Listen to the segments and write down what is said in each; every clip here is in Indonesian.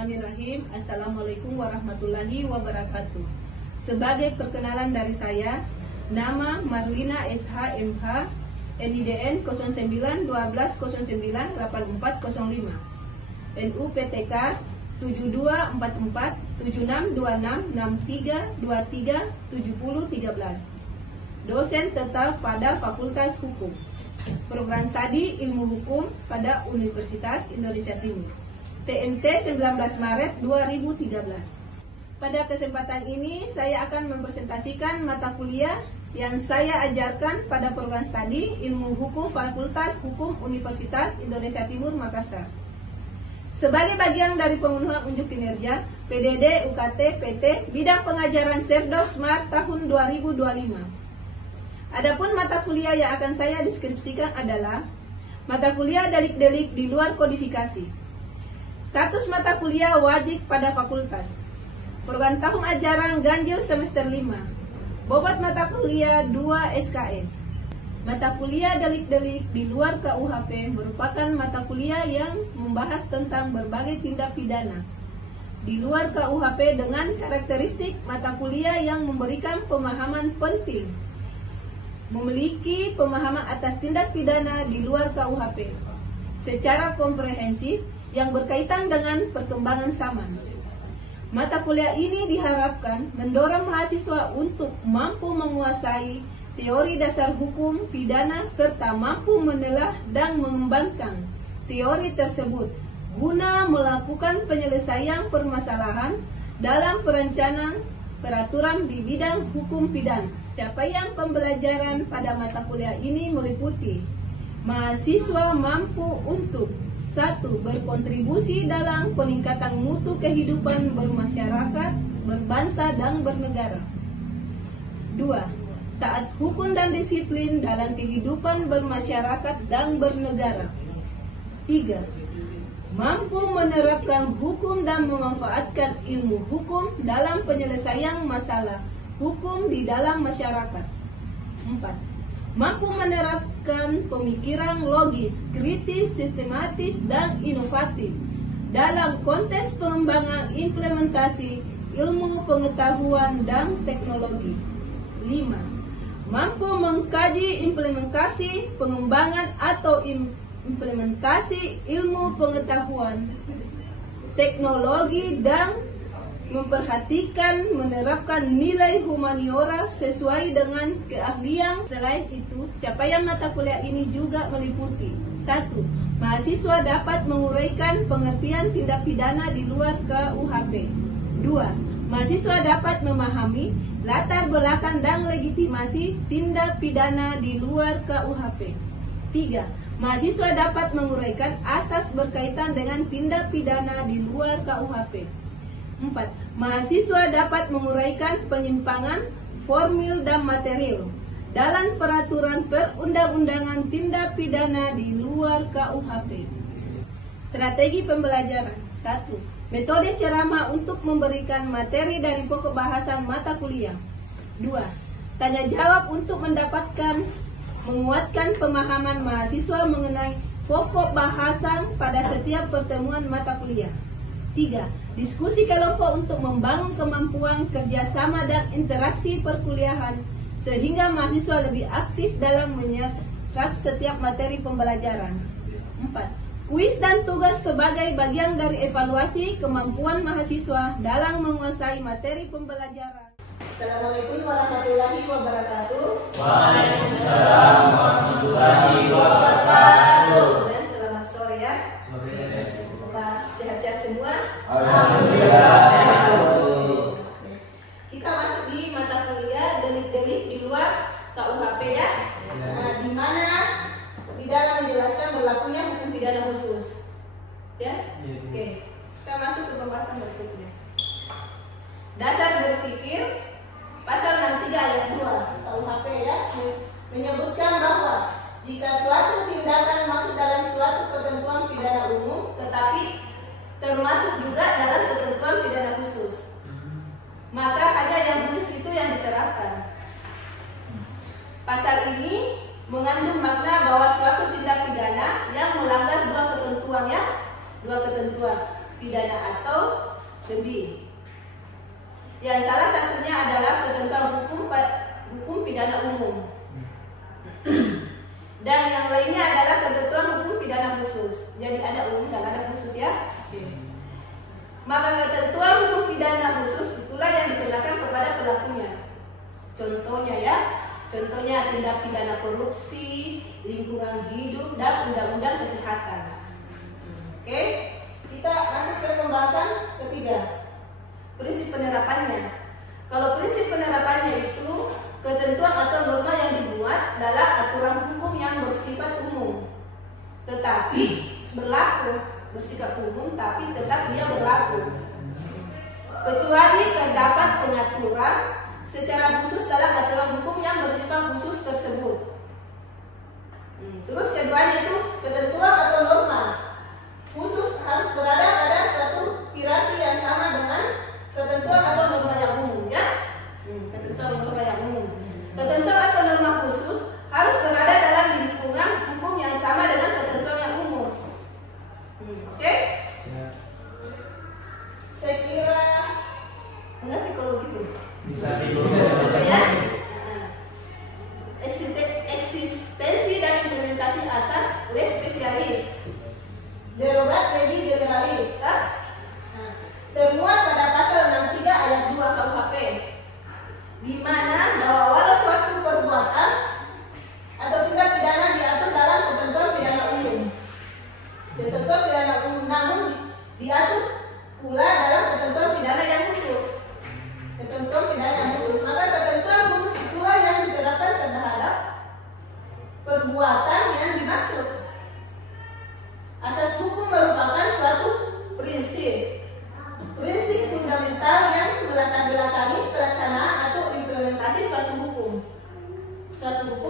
Bismillahirrahmanirrahim. Assalamualaikum warahmatullahi wabarakatuh. Sebagai perkenalan dari saya, nama Marlina SH MH, NIDN 0912098405, NU PTK 7244762663237013. Dosen tetap pada Fakultas Hukum, Program Studi Ilmu Hukum pada Universitas Indonesia Timur, TMT 19 Maret 2013. Pada kesempatan ini saya akan mempresentasikan mata kuliah yang saya ajarkan pada Program Studi Ilmu Hukum Fakultas Hukum Universitas Indonesia Timur Makassar. Sebagai bagian dari pemenuhan unjuk kinerja PDD UKT PT bidang pengajaran Serdo Smart tahun 2025. Adapun mata kuliah yang akan saya deskripsikan adalah mata kuliah delik-delik di luar kodifikasi. Status mata kuliah wajib pada fakultas. Program tahun ajaran ganjil semester 5. Bobot mata kuliah 2 SKS. Mata kuliah delik-delik di luar KUHP merupakan mata kuliah yang membahas tentang berbagai tindak pidana di luar KUHP dengan karakteristik mata kuliah yang memberikan pemahaman penting, memiliki pemahaman atas tindak pidana di luar KUHP secara komprehensif yang berkaitan dengan perkembangan zaman. Mata kuliah ini diharapkan mendorong mahasiswa untuk mampu menguasai teori dasar hukum pidana serta mampu menelaah dan mengembangkan teori tersebut guna melakukan penyelesaian permasalahan dalam perencanaan peraturan di bidang hukum pidana. Capaian pembelajaran pada mata kuliah ini meliputi mahasiswa mampu untuk 1. Berkontribusi dalam peningkatan mutu kehidupan bermasyarakat, berbangsa, dan bernegara. 2. Taat hukum dan disiplin dalam kehidupan bermasyarakat dan bernegara. 3. Mampu menerapkan hukum dan memanfaatkan ilmu hukum dalam penyelesaian masalah hukum di dalam masyarakat. 4. Mampu menerapkan pemikiran logis, kritis, sistematis, dan inovatif dalam konteks pengembangan implementasi ilmu pengetahuan dan teknologi. 5. Mampu mengkaji implementasi pengembangan atau implementasi ilmu pengetahuan, teknologi, dan memperhatikan menerapkan nilai humaniora sesuai dengan keahlian. Selain itu, capaian mata kuliah ini juga meliputi 1. Mahasiswa dapat menguraikan pengertian tindak pidana di luar KUHP. 2. Mahasiswa dapat memahami latar belakang dan legitimasi tindak pidana di luar KUHP. 3. Mahasiswa dapat menguraikan asas berkaitan dengan tindak pidana di luar KUHP. 4. Mahasiswa dapat menguraikan penyimpangan formil dan material dalam peraturan perundang-undangan tindak pidana di luar KUHP. Strategi pembelajaran. 1. Metode ceramah untuk memberikan materi dari pokok bahasan mata kuliah. 2. Tanya jawab untuk menguatkan pemahaman mahasiswa mengenai pokok bahasan pada setiap pertemuan mata kuliah. 3. Diskusi kelompok untuk membangun kemampuan kerjasama dan interaksi perkuliahan sehingga mahasiswa lebih aktif dalam menyerap setiap materi pembelajaran. 4. Kuis dan tugas sebagai bagian dari evaluasi kemampuan mahasiswa dalam menguasai materi pembelajaran. Assalamualaikum warahmatullahi wabarakatuh. Waalaikumsalam warahmatullahi wabarakatuh. Dan selamat sore ya. Bapak sehat-sehat semua? Alhamdulillah. Kita masuk di mata kuliah delik-delik di luar KUHP ya. Nah, di mana di dalam menjelaskan berlakunya hukum pidana khusus. Ya? Oke. Kita masuk ke pembahasan berikutnya. Dasar berpikir pasal 63 ayat 2 KUHP ya, menyebutkan bahwa jika suatu tindakan masuk dalam suatu ketentuan pidana umum tetapi termasuk juga dalam ketentuan pidana khusus, maka ada yang khusus itu yang diterapkan. Pasal ini mengandung makna bahwa suatu tindak pidana yang melanggar dua ketentuan. pidana atau lebih. Yang salah satunya adalah ketentuan hukum pidana umum. Dan yang lainnya adalah ketentuan hukum pidana khusus. Jadi ada umum dan ada khusus ya. Maka ketentuan hukum pidana khusus itulah yang dikenakan kepada pelakunya. Contohnya ya, contohnya tindak pidana korupsi, lingkungan hidup, dan undang-undang kesehatan. Oke, kita masuk ke pembahasan ketiga. Prinsip penerapannya. Kalau prinsip penerapannya itu ketentuan atau norma yang dibuat adalah aturan hukum yang bersifat umum, tetapi berlaku bersifat umum, tapi tetap dia berlaku. Kecuali terdapat pengaturan secara khusus dalam aturan hukum yang bersifat khusus tersebut. Terus keduanya itu ketentuan atau norma khusus harus berada pada suatu hierarki yang sama dengan ketentuan atau norma yang umum ya. Ketentuan norma yang umum. Ketentuan atau norma khusus harus berada dalam lingkungan hukum yang sama dengan ketentuan yang umum. Oke? Saya kira mengerti kalau gitu. Bisa Ya. Eksistensi dan implementasi asas les spesialis. Derogat legis generalis. Termuat pada pasal 63 ayat 2 KUHP, di mana bahwa walau suatu perbuatan atau tindak pidana diatur dalam ketentuan pidana umum, ketentuan pidana umum, namun diatur pula dalam ketentuan pidana yang khusus. Ketentuan pidana yang khusus, maka ketentuan khusus itulah yang diterapkan terhadap perbuatan yang dimaksud. Asas hukum merupakan suatu prinsip fundamental yang melatar belakangi pelaksanaan atau implementasi suatu hukum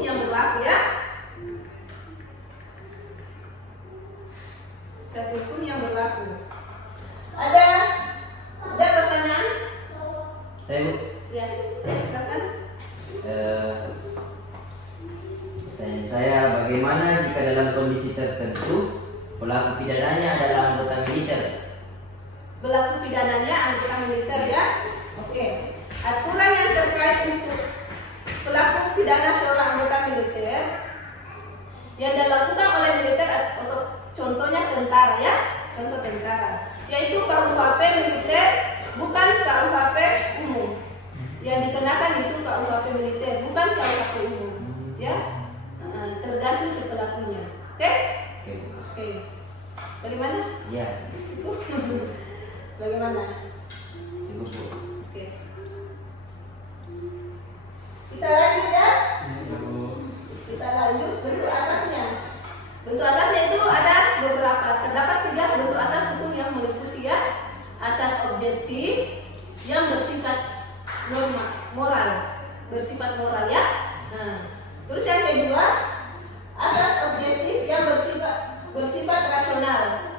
yang berlaku ya. Suatu hukum yang berlaku. Ada pertanyaan? Saya Bu. Ya, silakan. Pertanyaan saya, bagaimana jika dalam kondisi tertentu pelaku pidananya adalah anggota militer? Pelaku pidananya anggota militer ya. Oke. Aturan yang terkait untuk pelaku pidana seorang anggota militer yang dilakukan oleh militer atau contohnya tentara ya. Contoh tentara, yaitu KUHP militer, bukan KUHP umum. Yang dikenakan itu KUHP militer, bukan KUHP umum. Ya. Tergantung si pelakunya. Oke? Oke. Bagaimana? Ya. Bagaimana? Cukup Bu. Oke. Kita lanjut ya. Kita lanjut bentuk asasnya. Bentuk asasnya itu ada beberapa. Terdapat 3 bentuk asas hukum yang meliputi ya. Asas objektif yang bersifat moral, bersifat moral ya. Nah, terus yang kedua, asas objektif yang bersifat rasional.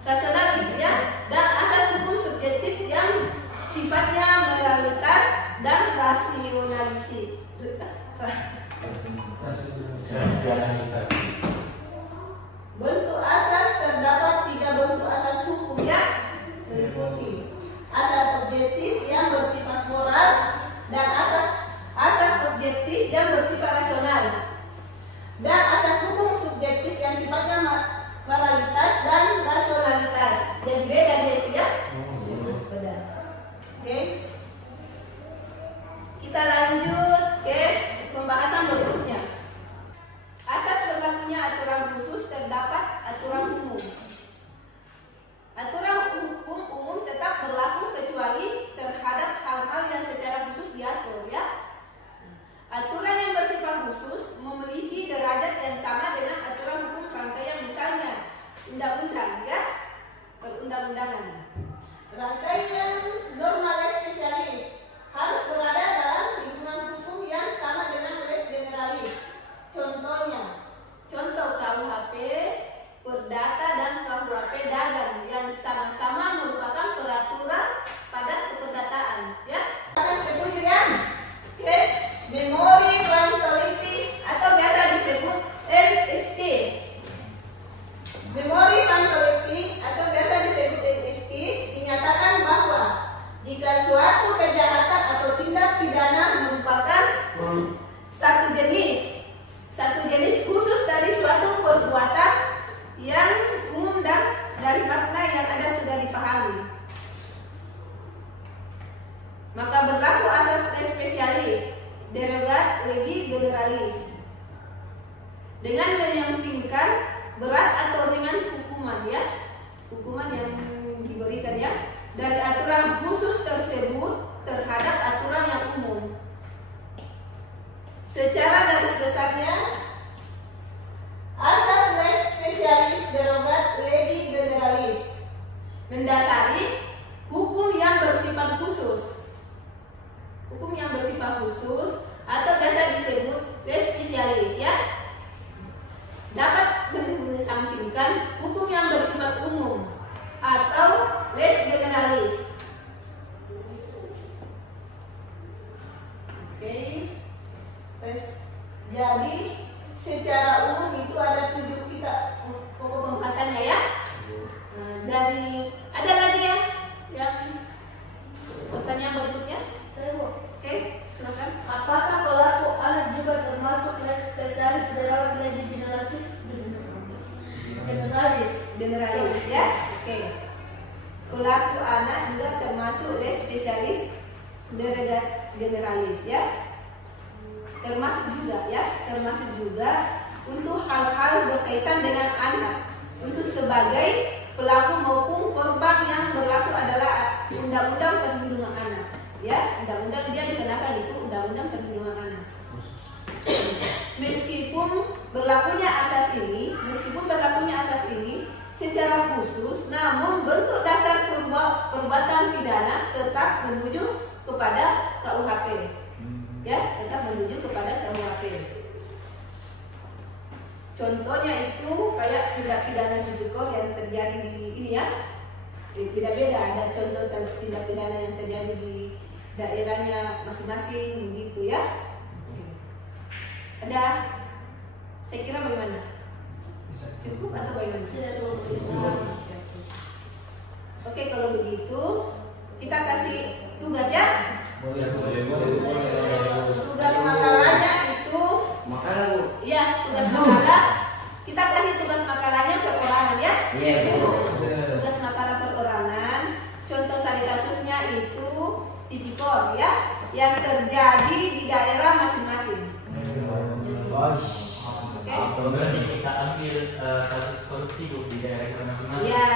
Rasional itu ya, dan asas hukum subjektif yang sifatnya moralitas dan rasionalisasi. Bentuk asas terdapat 3 bentuk asas hukum yang meliputi asas objektif yang bersifat moral dan asas objektif yang bersifat rasional, dan asas hukum subjektif yang sifatnya moralitas dan rasionalitas. Jadi beda dia itu ya. Beda. Oke. Kita lanjut ke legi generalis dengan menyampingkan berat atau ringan hukuman ya, hukuman yang diberikan ya dari aturan khusus tersebut terhadap aturan yang umum. Secara garis besarnya, asas lex specialis derogat legi generalis mendasari hukum yang bersifat khusus. Hukum yang bersifat khusus atau biasa disebut lex specialis ya, dapat mengesampingkan hukum yang bersifat umum atau lex generalis. Oke. Jadi secara umum itu ada 7 kita pokok pembahasannya ya. Nah, dari ada lagi ya yang pertanyaan berikutnya? Saya mau. Oke, silakan. Apakah pelaku anak juga termasuk lex spesialis dalam legi generalis? Generalis ya. Oke. Pelaku anak juga termasuk lex spesialis derogat generalis ya. Termasuk juga untuk hal-hal berkaitan dengan anak, untuk sebagai pelaku maupun korban yang berlaku adalah undang-undang perlindungan anak ya, undang-undang dia dikenakan itu undang-undang perlindungan anak. Meskipun berlakunya asas ini secara khusus, namun bentuk dasar perbuatan pidana tetap menuju kepada KUHP ya, tetap menuju kepada KUHP. Contohnya itu kayak tindak pidana tipikor yang terjadi di ini ya, beda-beda, ada contoh tindak pidana yang terjadi di daerahnya masing-masing begitu ya. Ada, saya kira bagaimana? Cukup atau bagaimana? Oke, kalau begitu kita kasih tugas ya. Tugas makalahnya itu iya, tugas makalah kita kasih tugas makalahnya perorangan ya. Iya, Bu. Tugas makalah perorangan, contoh sari kasusnya itu tipikor ya, yang terjadi di daerah masing-masing. Oke. Berarti kita ambil kasus korupsi Bu di daerah kita masing-masing. Iya,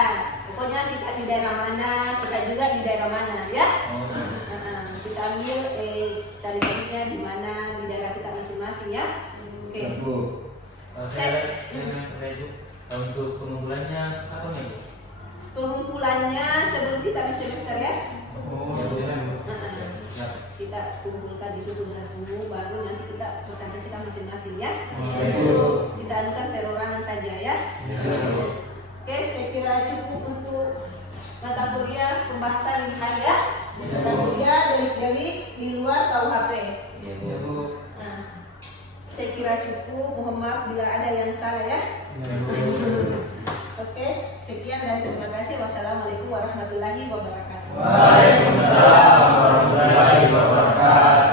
pokoknya kita di daerah mana, kita juga di daerah mana ya. Kita ambil tarikannya di mana di daerah kita masing-masing ya. Oke. Bu, saya terkait untuk pengumpulannya apa nih Bu? Pengumpulannya sebelum kita habis semester ya. Oh, ya sudah. Ya. Kita kumpulkan itu tugasmu, baru nanti kita presentasikan masing-masing ya. Kita anukan perorangan saja ya. Oke, saya kira cukup untuk mata kuliah pembahasan ini hari ya. Mata kuliah delik-delik di luar KUHP. Ya Bu. Nah, saya kira cukup. Mohon maaf bila ada yang salah ya. Oke, sekian dan terima kasih. Wassalamualaikum warahmatullahi wabarakatuh. Waalaikumsalam warahmatullahi wabarakatuh.